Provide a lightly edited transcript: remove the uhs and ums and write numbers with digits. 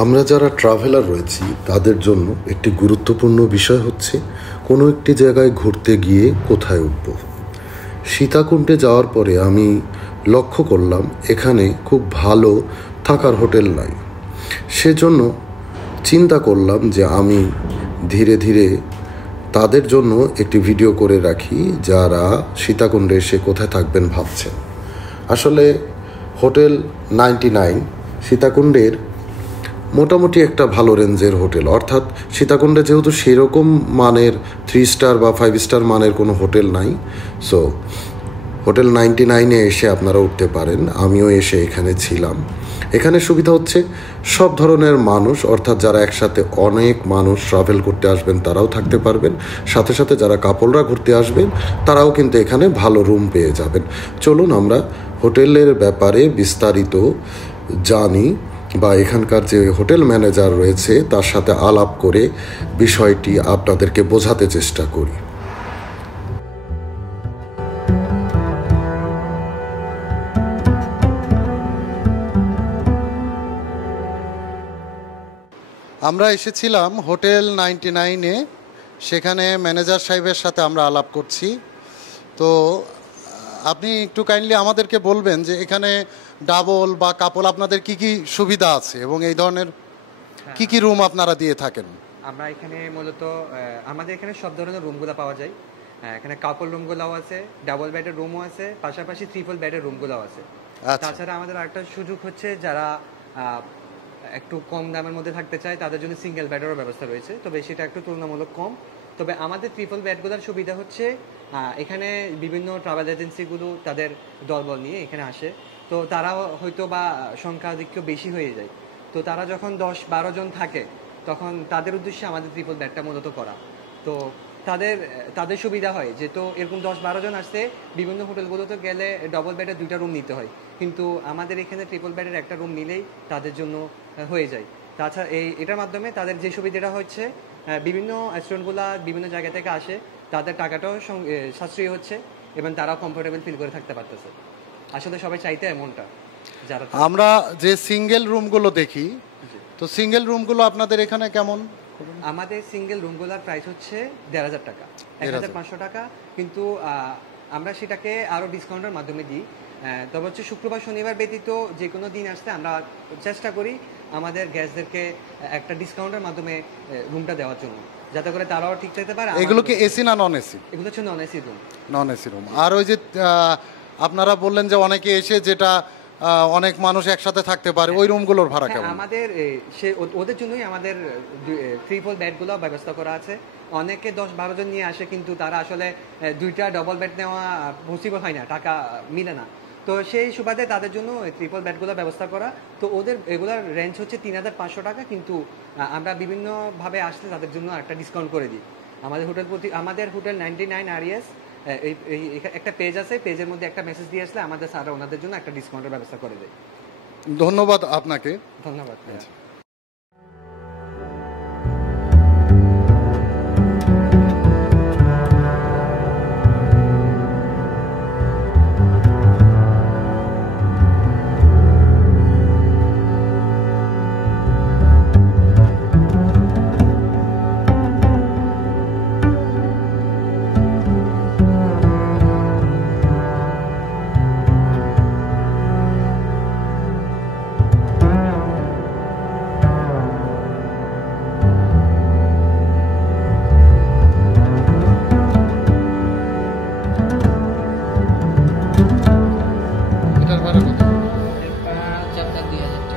আমরা যারা ট্রাভেলার রয়েছি তাদের জন্য একটি গুরুত্বপূর্ণ বিষয় হচ্ছে কোনো একটি জায়গায় ঘুরতে গিয়ে কোথায় উঠব। সীতাকুণ্ডে যাওয়ার পরে আমি লক্ষ্য করলাম এখানে খুব ভালো থাকার হোটেল নাই। সেজন্য চিন্তা করলাম যে আমি ধীরে ধীরে তাদের জন্য একটি ভিডিও করে রাখি যারা সীতাকুণ্ডে এসে কোথায় থাকবেন ভাবছেন। আসলে হোটেল 99 সীতাকুণ্ডের মোটামুটি একটা ভালো রেঞ্জের হোটেল, অর্থাৎ সীতাকুণ্ডে যেহেতু সেরকম মানের 3 স্টার বা 5 স্টার মানের কোনো হোটেল নাই, সো হোটেল 99-এ এসে আপনারা উঠতে পারেন। আমিও এসে এখানে ছিলাম। এখানে সুবিধা হচ্ছে সব ধরনের মানুষ, অর্থাৎ যারা একসাথে অনেক মানুষ ট্রাভেল করতে আসবেন তারাও থাকতে পারবেন, সাথে সাথে যারা কাপলরা ঘুরতে আসবেন তারাও কিন্তু এখানে ভালো রুম পেয়ে যাবেন। চলুন আমরা হোটেলের ব্যাপারে বিস্তারিত জানি বা এখানকার যে হোটেল ম্যানেজার রয়েছে তার সাথে আলাপ করে বিষয়টি আপনাদেরকে বোঝাতে চেষ্টা করি। আমরা এসেছিলাম হোটেল 99-এ, সেখানে ম্যানেজার সাহেবের সাথে আমরা আলাপ করছি। তো আপনি একটু কাইন্ডলি আমাদেরকে বলবেন যে এখানে ডাবল বা কাপল আপনাদের কি কি সুবিধা আছে এবং এই ধরনের কি কি রুম আপনারা দিয়ে থাকেন? আমরা এখানে মূলত আমাদের এখানে সব ধরনের রুমগুলো পাওয়া যায়। এখানে কাপল রুমগুলোও আছে, ডাবল বেডের রুমও আছে, পাশাপাশি ট্রিপল বেডের রুমগুলোও আছে। তাছাড়া আমাদের আরেকটা সুযোগ হচ্ছে যারা একটু কম দামের মধ্যে থাকতে চায় তাদের জন্য সিঙ্গেল বেডেরও ব্যবস্থা রয়েছে, তবে সেটা একটু তুলনামূলক কম। তবে আমাদের ট্রিপল বেডগুলোর সুবিধা হচ্ছে এখানে বিভিন্ন ট্রাভেল এজেন্সিগুলো তাদের দলবল নিয়ে এখানে আসে, তো তারা হয়তো বা সংখ্যাধিক্য বেশি হয়ে যায়, তো তারা যখন 10-12 জন থাকে তখন তাদের উদ্দেশ্যে আমাদের ট্রিপল বেডটা মূলত করা। তো তাদের সুবিধা হয়, যেহেতু এরকম 10-12 জন আসতে বিভিন্ন হোটেলগুলোতে গেলে ডবল বেডের 2টা রুম নিতে হয়, কিন্তু আমাদের এখানে ট্রিপল বেডের একটা রুম নিলেই তাদের জন্য হয়ে যায়। তাছাড়া এটার মাধ্যমে তাদের যে সুবিধাটা হচ্ছে বিভিন্ন রেস্টুরেন্টগুলো বিভিন্ন জায়গা থেকে আসে, তাদের টাকাটাও সাশ্রয়ী হচ্ছে এবং তারাও কমফোর্টেবল ফিল করে থাকতে পারতেছে। আসলে সবাই চাইতে এমনটা। যারা আমরা যে সিঙ্গেল রুমগুলো দেখি, তো সিঙ্গেল রুমগুলো আপনাদের এখানে কেমন? আমাদের সিঙ্গেল রুমগুলোর প্রাইস হচ্ছে 1,500 টাকা, 1,500 টাকা, কিন্তু আমরা সেটাকে আরও ডিসকাউন্টের মাধ্যমে দিই। তবে হচ্ছে শুক্রবার শনিবার ব্যতীত যে কোনো দিন আসতে আমরা চেষ্টা করি আমাদের গেস্টদেরকে একটা ডিসকাউন্টের মাধ্যমে রুমটা দেওয়ার জন্য, যাতে করে তারাও ঠিক থাকতে পারে। এগুলো কি এসি না নন এসি? এগুলো হচ্ছে non AC room. Non AC room. আর ওই যে আপনারা বললেন যে অনেকে এসে যেটা অনেক মানুষ একসাথে থাকতে পারে, ওই রুমগুলোর ভাড়া কেমন? আমাদের ওদের জন্যই আমাদের ট্রিপল বেডগুলো ব্যবস্থা করা আছে। অনেকে 10-12 জন নিয়ে আসে, কিন্তু তারা আসলে 2টা ডবল বেড নেওয়া পসিবল হয় না, টাকা মিলে না। তো সেই সুবাদে তাদের জন্য ট্রিপল বেডগুলো ব্যবস্থা করা। তো ওদের এগুলোর রেঞ্জ হচ্ছে 3,500 টাকা, কিন্তু আমরা বিভিন্নভাবে আসলে তাদের জন্য একটা ডিসকাউন্ট করে দিই। আমাদের হোটেল 99 আরিয়াস একটা পেজ আছে, পেজের মধ্যে একটা মেসেজ দিয়ে আসলে আমাদের স্যাররা ওনাদের জন্য একটা ডিসকাউন্টের ব্যবস্থা করে দেয়। ধন্যবাদ আপনাকে। ধন্যবাদ। আপনার 2,000